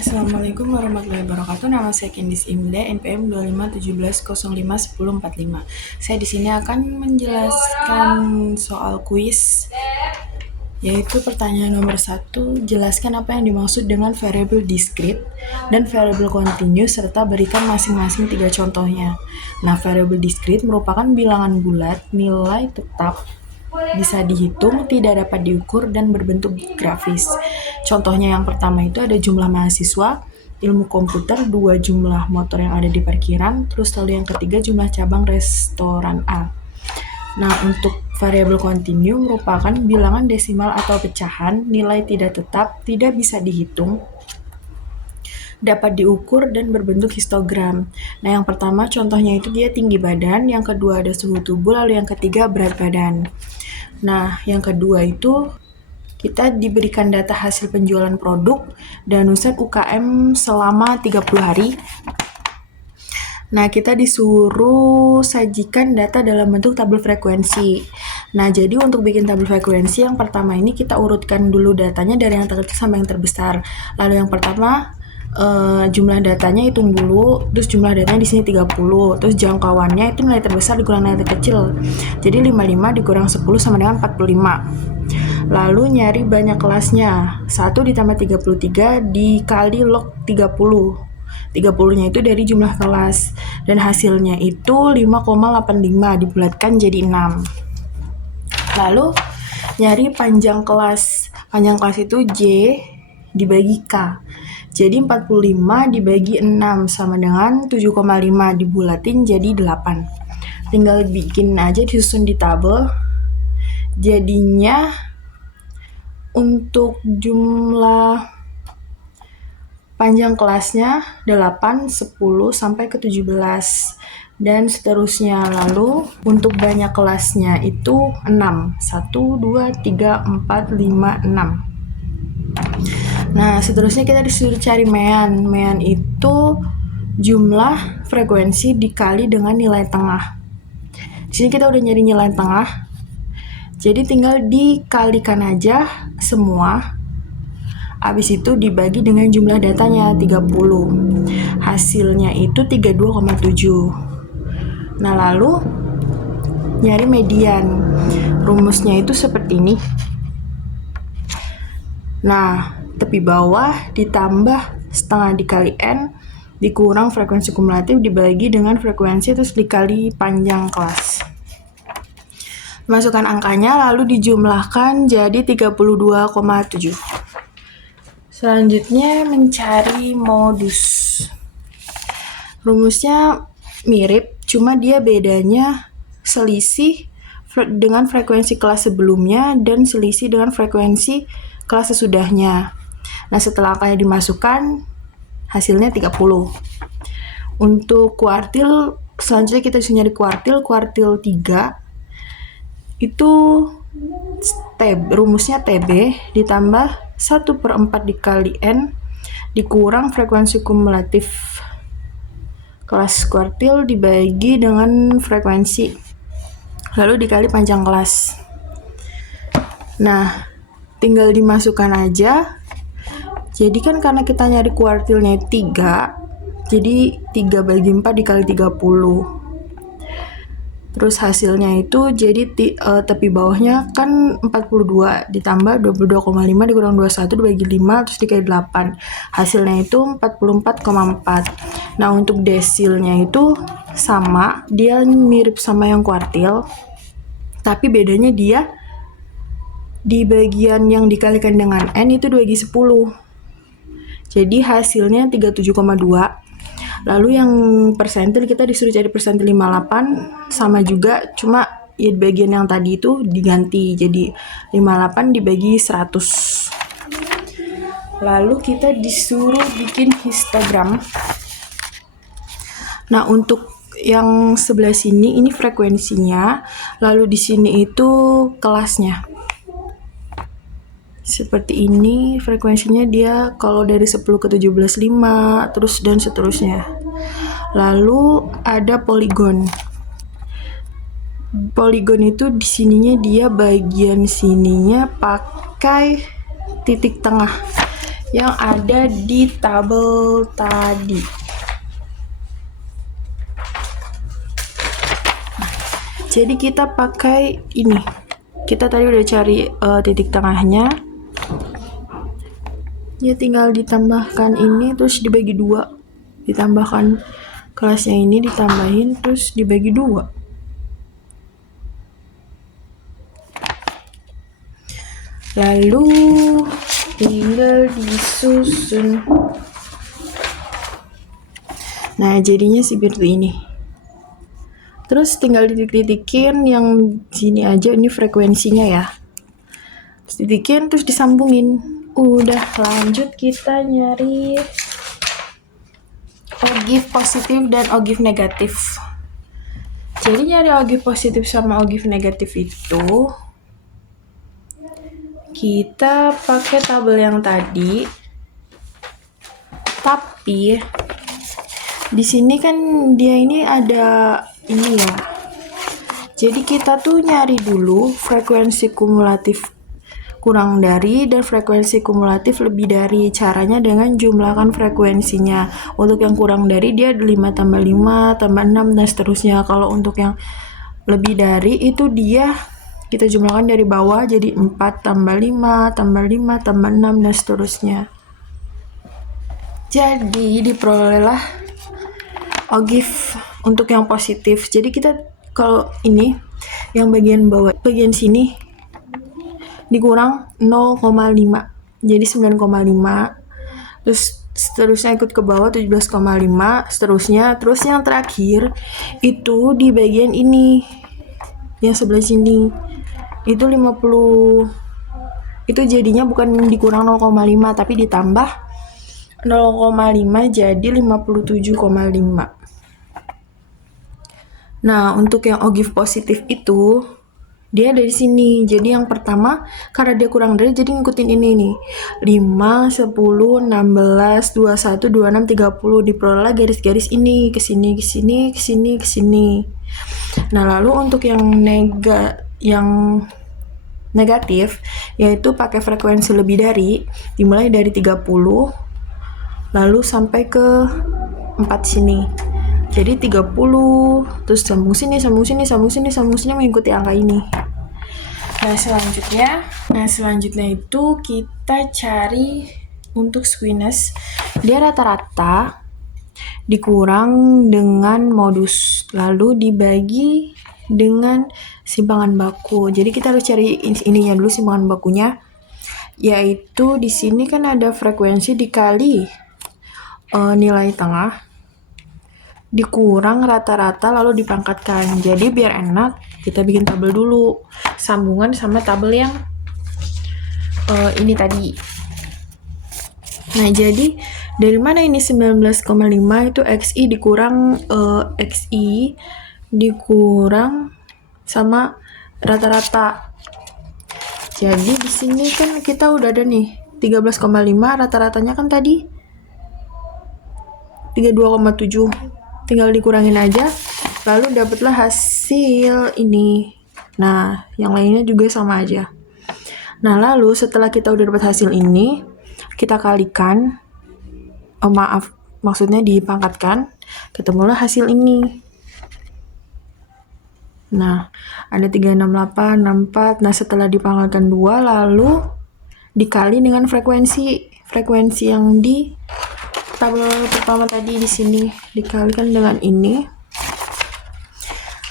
Assalamualaikum warahmatullahi wabarakatuh. Nama saya Kendis Imda, NPM 2517051045. Saya di sini akan menjelaskan soal kuis, yaitu pertanyaan nomor 1. Jelaskan apa yang dimaksud dengan variable discrete dan variable continuous serta berikan masing-masing 3 contohnya. Nah, variable discrete merupakan bilangan bulat, nilai tetap, bisa dihitung, tidak dapat diukur, dan berbentuk grafis. Contohnya yang pertama itu ada jumlah mahasiswa, ilmu komputer, 2 jumlah motor yang ada di parkiran, terus lalu yang ketiga jumlah cabang restoran A. Nah, untuk variabel kontinu merupakan bilangan desimal atau pecahan, nilai tidak tetap, tidak bisa dihitung, dapat diukur, dan berbentuk histogram. Nah, yang pertama contohnya itu dia tinggi badan, yang kedua ada suhu tubuh, lalu yang ketiga berat badan. Nah, yang kedua itu kita diberikan data hasil penjualan produk dan usaha UKM selama 30 hari. Nah, kita disuruh sajikan data dalam bentuk tabel frekuensi. Nah, jadi untuk bikin tabel frekuensi yang pertama ini kita urutkan dulu datanya dari yang terkecil sampai yang terbesar. Lalu yang pertama jumlah datanya hitung dulu, terus jumlah datanya di sini 30, terus jangkauannya itu nilai terbesar dikurang nilai terkecil. Jadi 55 dikurang 10 sama dengan 45. Lalu nyari banyak kelasnya. 1 ditambah 33 dikali log 30. 30-nya itu dari jumlah kelas. Dan hasilnya itu 5,85 dibulatkan jadi 6. Lalu nyari panjang kelas. Panjang kelas itu J dibagi K. Jadi 45 dibagi 6 sama dengan 7,5 dibulatin jadi 8. Tinggal bikin aja, disusun di tabel. Jadinya untuk jumlah panjang kelasnya 8, 10, sampai ke 17. Dan seterusnya. Lalu untuk banyak kelasnya itu 6. 1, 2, 3, 4, 5, 6. Nah, seterusnya kita disuruh cari mean. Mean itu jumlah frekuensi dikali dengan nilai tengah. Di sini kita udah nyari nilai tengah. Jadi tinggal dikalikan aja semua. Habis itu dibagi dengan jumlah datanya 30. Hasilnya itu 32,7. Nah, lalu nyari median. Rumusnya itu seperti ini. Nah, tepi bawah ditambah setengah dikali N dikurang frekuensi kumulatif dibagi dengan frekuensi terus dikali panjang kelas. Masukkan angkanya lalu dijumlahkan jadi 32,7. Selanjutnya mencari modus. Rumusnya mirip, cuma dia bedanya selisih dengan frekuensi kelas sebelumnya dan selisih dengan frekuensi kelas sesudahnya. Nah, setelah angkanya dimasukkan, hasilnya 30. Untuk kuartil, selanjutnya kita bisa nyari kuartil 3. Itu rumusnya TB ditambah 1/4 dikali N dikurang frekuensi kumulatif kelas kuartil dibagi dengan frekuensi lalu dikali panjang kelas. Nah, tinggal dimasukkan aja. Jadi kan karena kita nyari kuartilnya 3, jadi 3 bagi 4 dikali 30. Terus hasilnya itu jadi tepi bawahnya kan 42 ditambah 22,5 dikurang 21 dibagi 5 terus dikali 8. Hasilnya itu 44,4. Nah, untuk desilnya itu sama, dia mirip sama yang kuartil. Tapi bedanya dia di bagian yang dikalikan dengan N itu 2/10. Jadi hasilnya 37,2. Lalu yang persentil kita disuruh cari persentil 58 sama juga, cuma ya bagian yang tadi itu diganti jadi 58 dibagi 100. Lalu kita disuruh bikin histogram. Nah, untuk yang sebelah sini ini frekuensinya, lalu di sini itu kelasnya. Seperti ini frekuensinya dia kalau dari 10 ke 17 5 terus dan seterusnya. Lalu ada poligon. Poligon itu di sininya dia bagian sininya pakai titik tengah. yang ada di tabel tadi. Jadi kita pakai ini. Kita tadi udah cari titik tengahnya. Ya tinggal ditambahkan ini terus dibagi 2. Ditambahkan kelasnya ini ditambahin terus dibagi 2. Lalu tinggal disusun. Nah, jadinya seperti ini. Terus tinggal titik-titikin yang sini aja, ini frekuensinya ya. Terus titikin, terus disambungin. Udah, lanjut kita nyari ogive positif dan ogive negatif. Jadi nyari ogive positif sama ogive negatif itu kita pakai tabel yang tadi. Tapi di sini kan dia ini ada ini ya. Jadi kita tuh nyari dulu frekuensi kumulatif kurang dari dan frekuensi kumulatif lebih dari. Caranya dengan jumlahkan frekuensinya. Untuk yang kurang dari dia 5 tambah 5 tambah 6 dan seterusnya. Kalau untuk yang lebih dari itu dia kita jumlahkan dari bawah jadi 4 tambah 5 tambah 5 tambah 6 dan seterusnya. Jadi diperolehlah ogive untuk yang positif. Jadi kita kalau ini yang bagian bawah, bagian sini dikurang 0,5 jadi 9,5, terus seterusnya ikut ke bawah 17,5 seterusnya. Terus yang terakhir itu di bagian ini yang sebelah sini itu 50, itu jadinya bukan dikurang 0,5 tapi ditambah 0,5 jadi 57,5. Nah, untuk yang ogive positif itu dia dari sini. Jadi yang pertama karena dia kurang dari jadi ngikutin ini nih. 5, 10, 16, 21, 26, 30 diperoleh garis-garis ini ke sini ke sini ke sini ke sini. Nah, lalu untuk yang negatif yaitu pakai frekuensi lebih dari, dimulai dari 30 lalu sampai ke 4 sini. Jadi 30 terus sambung sini sambung sini sambung sini sambung sini mengikuti angka ini. Nah, selanjutnya itu kita cari untuk squeeness. Dia rata-rata dikurang dengan modus lalu dibagi dengan simpangan baku. Jadi kita harus cari ininya dulu, simpangan bakunya. Yaitu di sini kan ada frekuensi dikali nilai tengah dikurang rata-rata lalu dipangkatkan. Jadi biar enak kita bikin tabel dulu sambungan sama tabel yang ini tadi. Nah, jadi dari mana ini 19,5 itu XI dikurang XI dikurang sama rata-rata. Jadi di sini kan kita udah ada nih 13,5, rata-ratanya kan tadi 32,7. Tinggal dikurangin aja, lalu dapatlah hasil ini. Nah, yang lainnya juga sama aja. Nah, lalu setelah kita udah dapat hasil ini, kita kalikan, maksudnya dipangkatkan, ketemulah hasil ini. Nah, ada 368, 64. Nah, setelah dipangkatkan 2, lalu dikali dengan frekuensi yang di tabel pertama tadi di sini dikalikan dengan ini.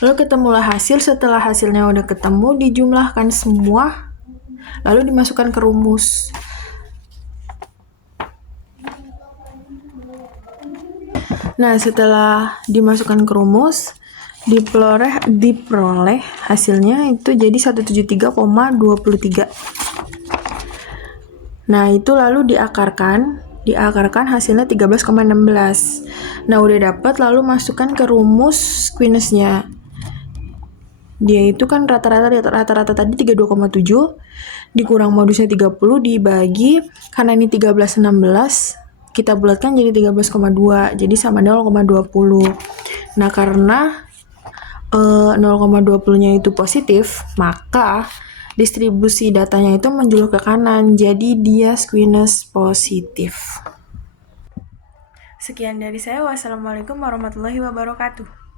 Lalu ketemulah hasil. Setelah hasilnya udah ketemu, dijumlahkan semua lalu dimasukkan ke rumus. Nah, setelah dimasukkan ke rumus, diperoleh hasilnya itu jadi 173,23. Nah, itu lalu diakarkan hasilnya 13,16. Nah, udah dapat, lalu masukkan ke rumus squeeness-nya. Dia itu kan rata-rata tadi 32,7 dikurang modusnya 30 dibagi, karena ini 13,16 kita bulatkan jadi 13,2, jadi sama 0,20. Nah, karena 0,20-nya itu positif, maka distribusi datanya itu menjulur ke kanan, jadi dia squamous positif. Sekian dari saya. Wassalamualaikum warahmatullahi wabarakatuh.